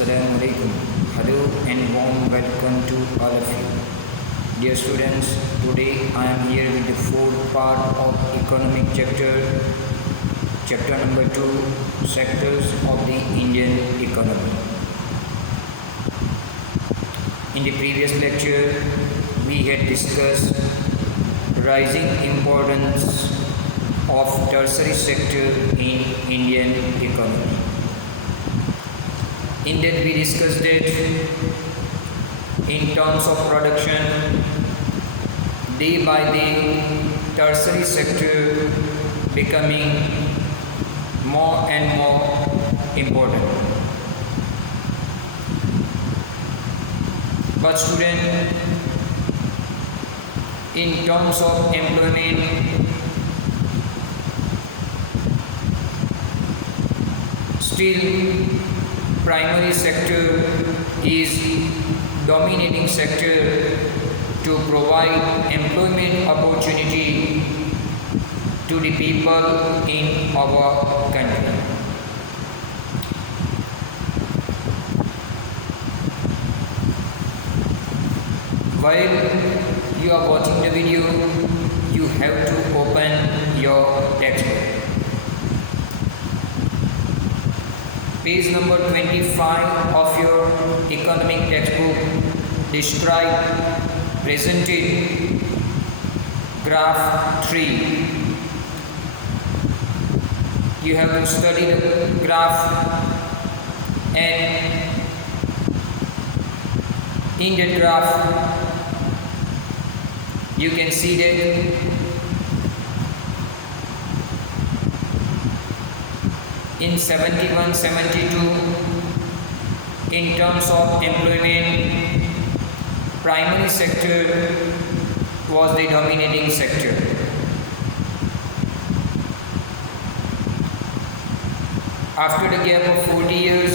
Assalamu alaikum. Hello and warm welcome to all of you. Dear students, today I am here with the fourth part of economic chapter number 2, sectors of the Indian economy. In the previous lecture, we had discussed rising importance of tertiary sector in Indian economy. In that we discussed that in terms of production, day by day, tertiary sector becoming more and more important. But student, in terms of employment, still primary sector is dominating sector to provide employment opportunity to the people in our country. While you are watching the video, you have to open your textbook. Page number 25 of your economic textbook presented graph 3. You have to study the graph, and in that graph you can see that in 71-72, in terms of employment, primary sector was the dominating sector. After the gap of 40 years,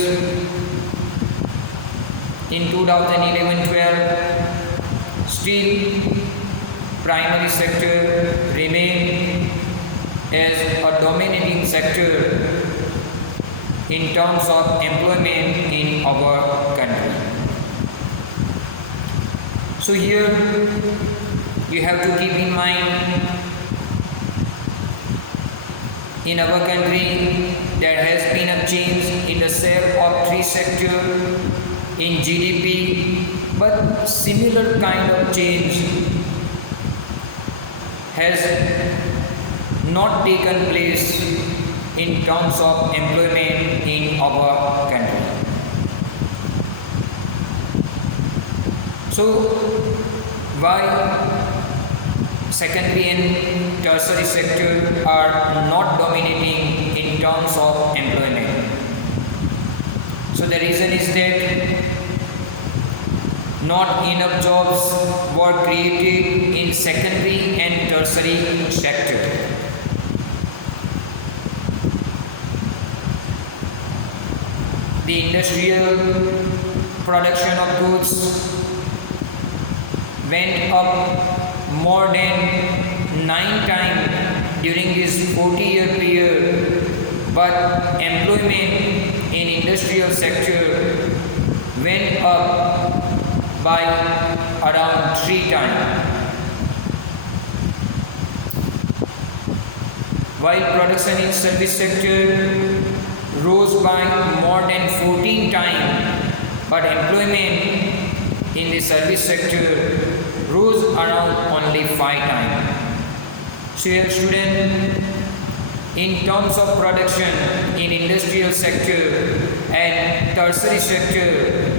in 2011-12, still primary sector remained as a dominating sector in terms of employment in our country. So here you have to keep in mind, in our country there has been a change in the share of three sectors in GDP, but similar kind of change has not taken place in terms of employment in our country. So why secondary and tertiary sector are not dominating in terms of employment? So the reason is that not enough jobs were created in secondary and tertiary sector. The industrial production of goods went up more than 9 times during this 40-year period, but employment in industrial sector went up by around 3 times. While production in service sector rose by more than 14 times, but employment in the service sector rose around only 5 times. So here student, in terms of production in industrial sector and tertiary sector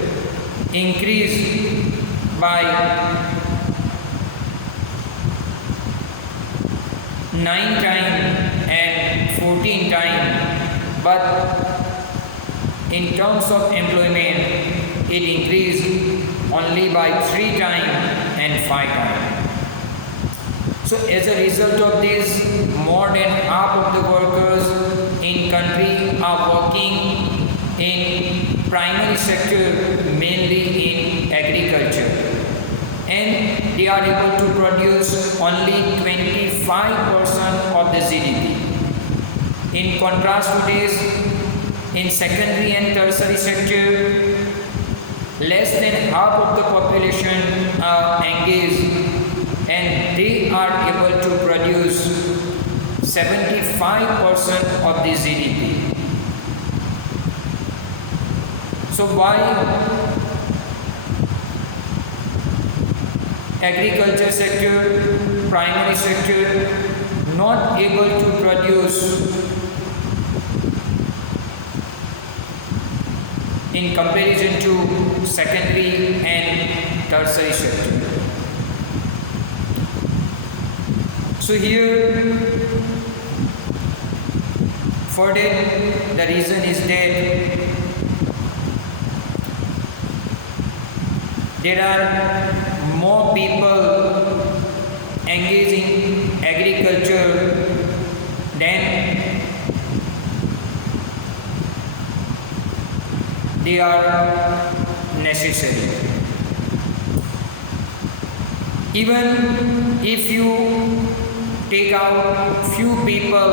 increased by 9 times and 14 times, but in terms of employment it increased only by 3 times and 5 times. So as a result of this, more than half of the workers in country are working in primary sector, mainly in agriculture, and they are able to produce only 25% of the GDP. In contrast to this, In secondary and tertiary sector, less than half of the population are engaged and they are able to produce 75% of the GDP. So why agriculture sector, primary sector not able to produce in comparison to secondary and tertiary sector? So here for that the reason is that there are more people engaging in agriculture than they are necessary. Even if you take out few people,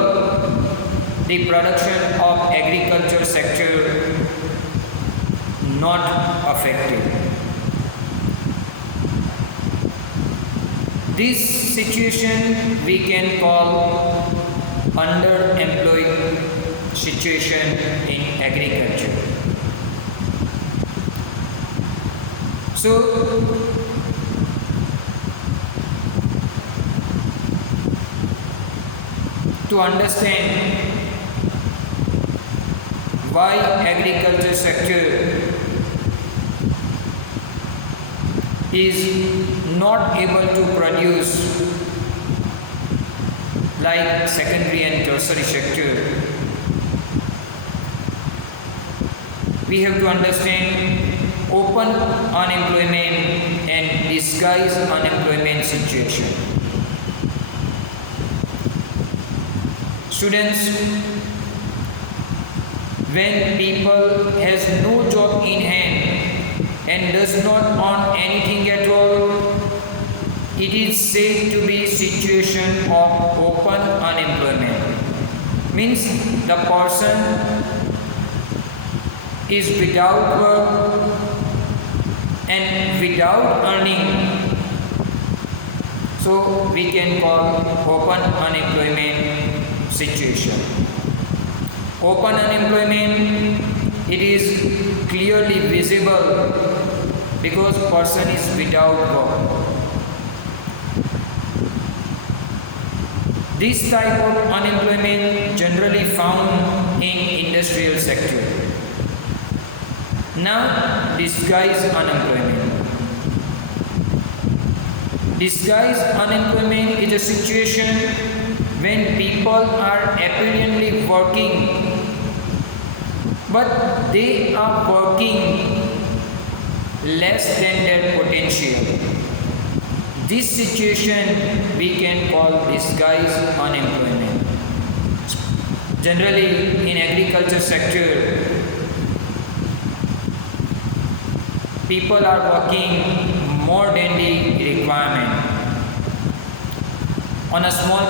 the production of agriculture sector not affected. This situation we can call underemployed situation in agriculture. So to understand why agriculture sector is not able to produce like secondary and tertiary sector, we have to understand open unemployment and disguised unemployment situation. Students, when people has no job in hand and does not earn anything at all, it is said to be situation of open unemployment. Means the person is without work and without earning. So we can call open unemployment situation. Open unemployment, it is clearly visible because person is without work. This type of unemployment generally found in industrial sector. Now, disguised unemployment. Disguised unemployment is a situation when people are apparently working but they are working less than their potential. This situation we can call disguised unemployment. Generally in agriculture sector, people are working more than the requirement. On a small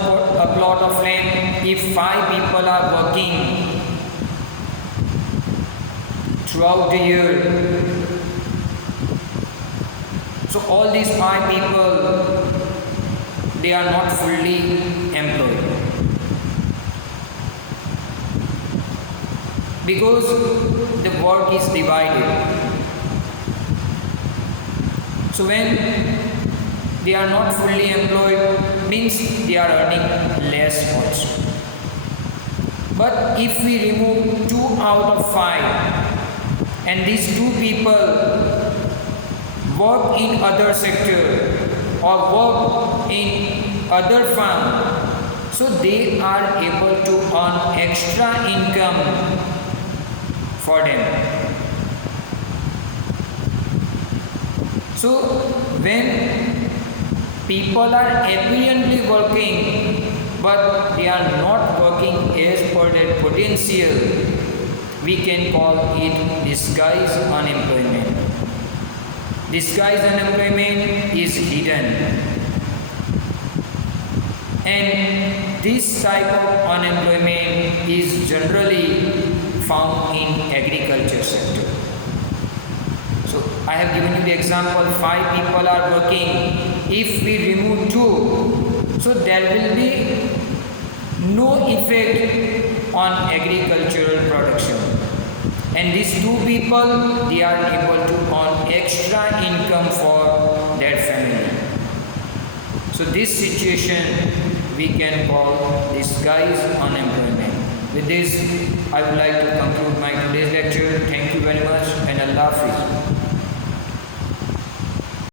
plot of land, if 5 people are working throughout the year, so all these 5 people, they are not fully employed because the work is divided. So when they are not fully employed, means they are earning less also. But if we remove 2 out of 5 and these 2 people work in other sector or work in other farm, so they are able to earn extra income for them. So when people are apparently working but they are not working as per their potential, we can call it disguised unemployment. Disguised unemployment is hidden, and this type of unemployment is generally found in agriculture sector. So I have given you the example, 5 people are working. If we remove 2, so there will be no effect on agricultural production. And these 2 people, they are able to earn extra income for their family. So this situation we can call disguised unemployment. With this, I would like to conclude my today's lecture. Thank you very much and Allah Hafiz.